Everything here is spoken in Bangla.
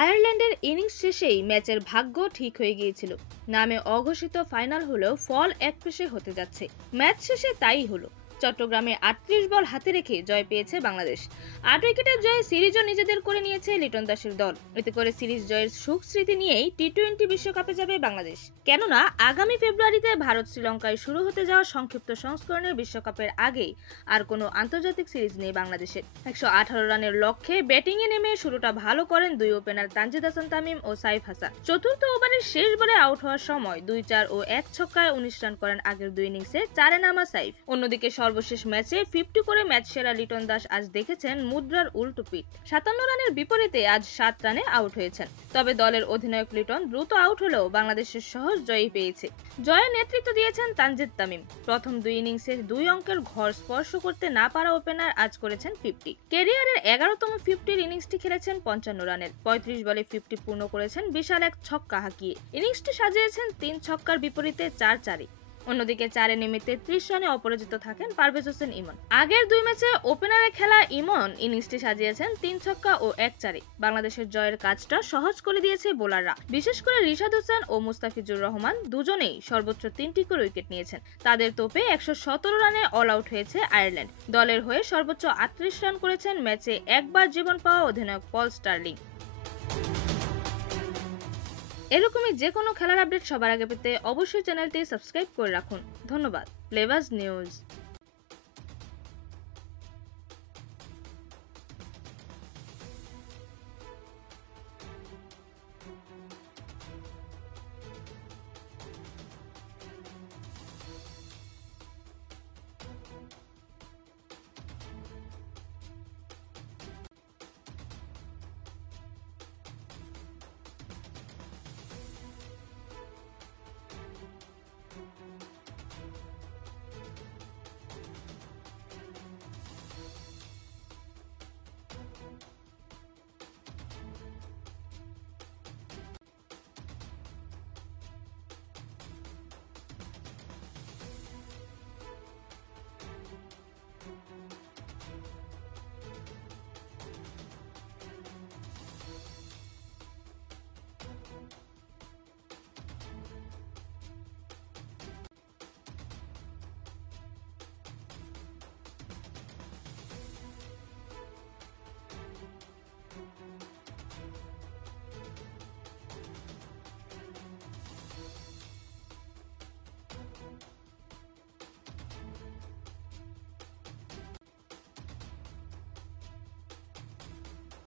আয়ারল্যান্ডের ইনিংস শেষেই ম্যাচের ভাগ্য ঠিক হয়ে গিয়েছিল। নামে অঘোষিত ফাইনাল হলেও ফল একপেশে হতে যাচ্ছে। ম্যাচ শেষে তাই হলো। চট্টগ্রামে ৩৮ বল হাতে রেখে জয় পেয়েছে বাংলাদেশ। ৮ উইকেটের জয়ে সিরিজও নিজেদের করে নিয়েছে লিটন দাসের দল। এতে করে সিরিজ জয়ের সুখ স্মৃতি নিয়েই টি-20 বিশ্বকাপে যাবে বাংলাদেশ। কেননা আগামী ফেব্রুয়ারিতে ভারত শ্রীলঙ্কায় শুরু হতে যাওয়া সংক্ষিপ্ত সংস্করণের বিশ্বকাপের আগেই আর কোনো আন্তর্জাতিক সিরিজ নেই বাংলাদেশের। ১১৮ রানের লক্ষ্যে ব্যাটিংয়ে নেমে শুরুটা ভালো করেন দুই ওপেনার তানজিদ হাসান তামিম ও সাইফ হাসান। চতুর্থ ওভারের শেষ বলে আউট হওয়ার সময় ২-৪ ও ১ ছক্কায় ১৯ রান করেন আগের দুই ইনিংসে ৪-এ নামা সাইফ। অন্যদিকে সর্বশেষ ম্যাচে 50 করে ম্যাচ সেরা লিটন দাস আজ দেখেছেন মুদ্রার উল্টো পিঠ। ৫৭ রানের বিপরীতে আজ ৭ রানে আউট হয়েছেন। তবে দলের অধিনায়ক লিটন দ্রুত আউট হলেও বাংলাদেশের সহজ জয়ই পেয়েছে। জয়ের নেতৃত্ব দিয়েছেন তানজিদ তামিম। প্রথম দুই ইনিংসে ২ অঙ্কের ঘর স্পর্শ করতে না পারা ওপেনার আজ করেছেন 50। ক্যারিয়ারের ১১তম 50-র ইনিংসটি খেলেছেন ৫৫ রানের। ৩৫ বলে 50 পূর্ণ করেছেন বিশাল এক ছক্কা হাঁকিয়ে। ইনিংসটি সাজিয়েছেন ৩ ছক্কার বিপরীতে ৪-৪। অন্যদিকে ৪-এ নেমে ৩৩ রানে অপরাজিত থাকেন পারভেজ হোসেন ইমন। আগের দুই ম্যাচে ওপেনারে খেলা ইমন ইনিংসটি সাজিয়েছেন ৩ ছক্কা ও ১-৪-এ। বাংলাদেশের জয়ের কাজটা সহজ করে দিয়েছে বোলাররা। বিশেষ করে রিশাদ হোসেন ও মুস্তাফিজুর রহমান দুজনেই সর্বোচ্চ ৩টি করে উইকেট নিয়েছেন। তাদের তোপে ১১৭ রানে অল আউট হয়েছে আয়ারল্যান্ড। দলের হয়ে সর্বোচ্চ ৩৮ রান করেছেন ম্যাচে একবার জীবন পাওয়া অধিনায়ক পল স্টার্লিং। এরকমই যে কোনো খেলার আপডেট সবার আগে পেতে অবশ্যই চ্যানেলটি সাবস্ক্রাইব করে রাখুন। ধন্যবাদ। Flavours news.